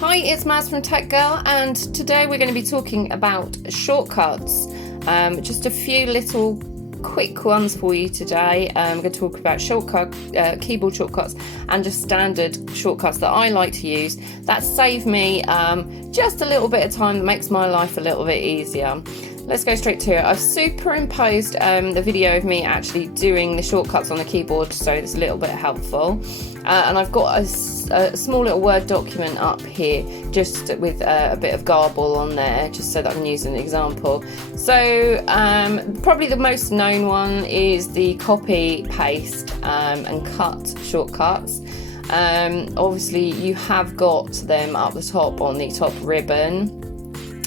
Hi, it's Maz from Tech Girl, and today we're going to be talking about shortcuts. Just a few little quick ones for you today. I'm going to talk about keyboard shortcuts and just standard shortcuts that I like to use that save me just a little bit of time, that makes my life a little bit easier. Let's go straight to it. I've superimposed the video of me actually doing the shortcuts on the keyboard, so it's a little bit helpful. And I've got a small little Word document up here just with a bit of garble on there, just so that I can use an example. So probably the most known one is the copy, paste and cut shortcuts. Obviously you have got them up the top on the top ribbon.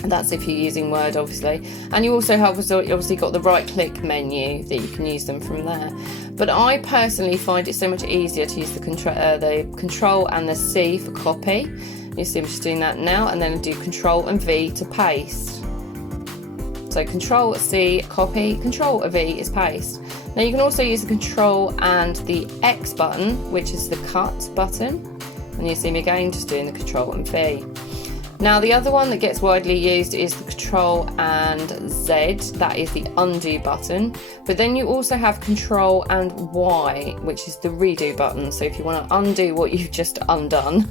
That's if you're using Word, obviously. And you also have obviously got the right click menu that you can use them from there. But I personally find it so much easier to use the control and the C for copy. You see I'm just doing that now, and then I do control and V to paste. So control C, copy, control V is paste. Now you can also use the control and the X button, which is the cut button. And you see me again just doing the control and V. Now the other one that gets widely used is the control and Z, that is the undo button. But then you also have control and Y, which is the redo button. So if you want to undo what you've just undone,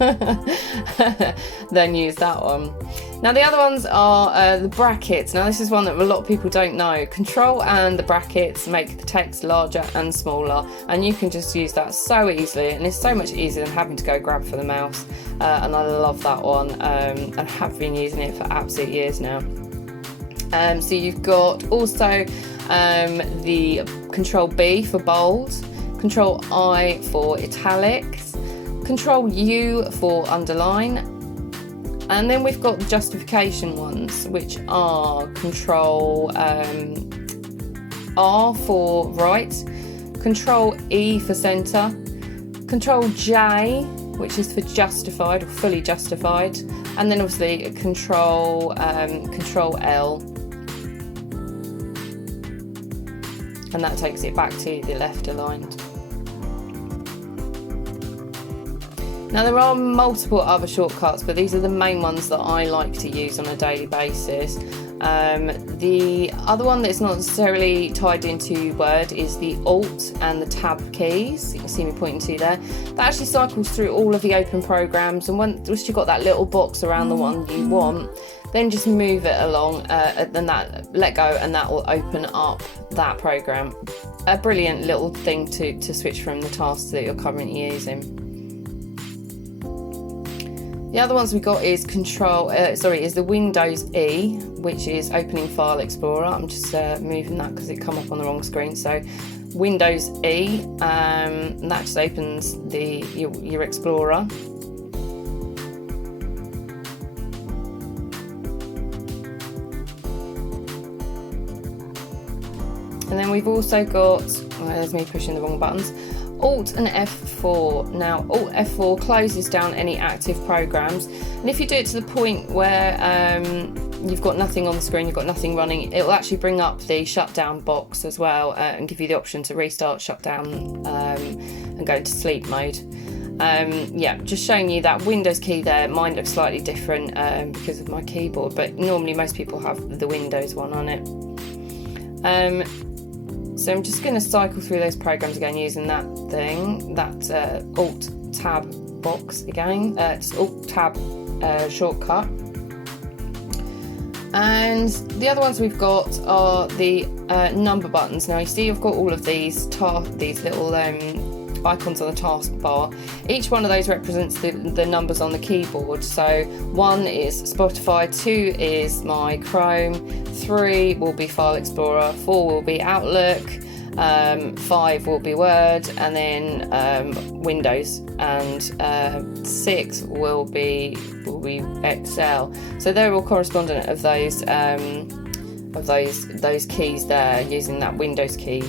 then use that one. Now the other ones are the brackets. Now this is one that a lot of people don't know. Control and the brackets make the text larger and smaller, and you can just use that so easily, and it's so much easier than having to go grab for the mouse. And I love that one. I have been using it for absolute years now. So you've got also the control B for bold, control I for italics, control U for underline, and then we've got the justification ones, which are control R for right, control E for center, control J, which is for justified or fully justified, and then obviously control L, and that takes it back to the left aligned. Now there are multiple other shortcuts, but these are the main ones that I like to use on a daily basis. The other one that's not necessarily tied into Word is the Alt and the Tab keys. You can see me pointing to there. That actually cycles through all of the open programs, and once you've got that little box around the one you want, then just move it along, then let go, and that will open up that program. A brilliant little thing to switch from the tasks that you're currently using. The other ones we got is is the Windows E, which is opening File Explorer. I'm just moving that because it come up on the wrong screen. So Windows E, and that just opens your Explorer. And then we've also got, there's me pushing the wrong buttons, Alt and F4. Now Alt F4 closes down any active programs, and if you do it to the point where you've got nothing on the screen, you've got nothing running, it will actually bring up the shutdown box as well, and give you the option to restart, shut down, and go into sleep mode. Yeah, just showing you that Windows key there. Mine looks slightly different because of my keyboard, but normally most people have the Windows one on it. So I'm just going to cycle through those programs again using that thing, that Alt Tab box again, it's Alt Tab shortcut. And the other ones we've got are the number buttons. Now you see I've got all of these little icons on the taskbar. Each one of those represents the numbers on the keyboard. So 1 is Spotify, 2 is my Chrome, 3 will be File Explorer, 4 will be Outlook, 5 will be Word, and then Windows, and 6 will be Excel. So they're all correspondent of those keys there, using that Windows key.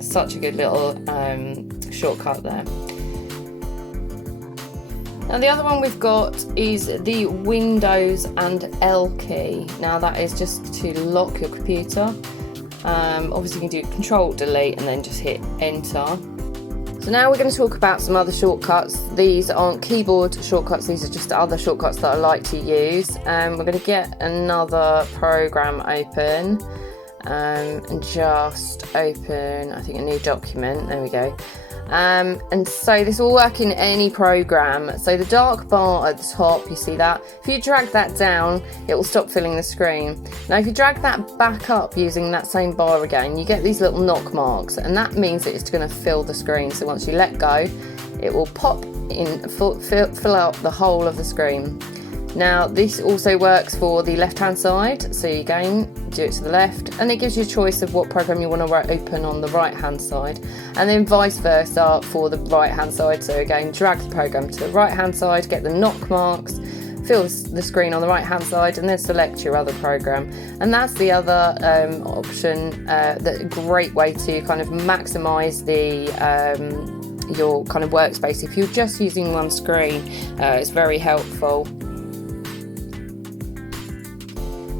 Such a good little shortcut there. Now the other one we've got is the Windows and L key. Now that is just to lock your computer. Obviously you can do Control Delete and then just hit Enter. So now we're going to talk about some other shortcuts. These aren't keyboard shortcuts, these are just other shortcuts that I like to use. We're going to get another program open and just open, I think, a new document. There we go. And so this will work in any program. So the dark bar at the top, you see that? If you drag that down, it will stop filling the screen. Now if you drag that back up using that same bar again, you get these little knock marks, and that means that it's going to fill the screen. So once you let go, it will pop in, fill out the whole of the screen. Now this also works for the left hand side, so you again do it to the left, and it gives you a choice of what program you want to open on the right hand side, and then vice versa for the right hand side. So again, drag the program to the right hand side, get the knock marks, fill the screen on the right hand side, and then select your other program. And that's the other option, a great way to kind of maximize the your kind of workspace. If you're just using one screen, it's very helpful.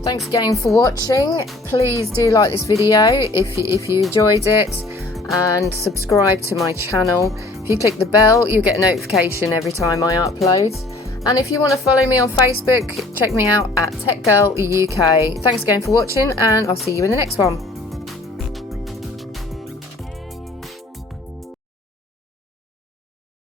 Thanks again for watching. Please do like this video if you enjoyed it, and subscribe to my channel. If you click the bell, you'll get a notification every time I upload. And if you want to follow me on Facebook, check me out at Tech Girl UK. Thanks again for watching, and I'll see you in the next one.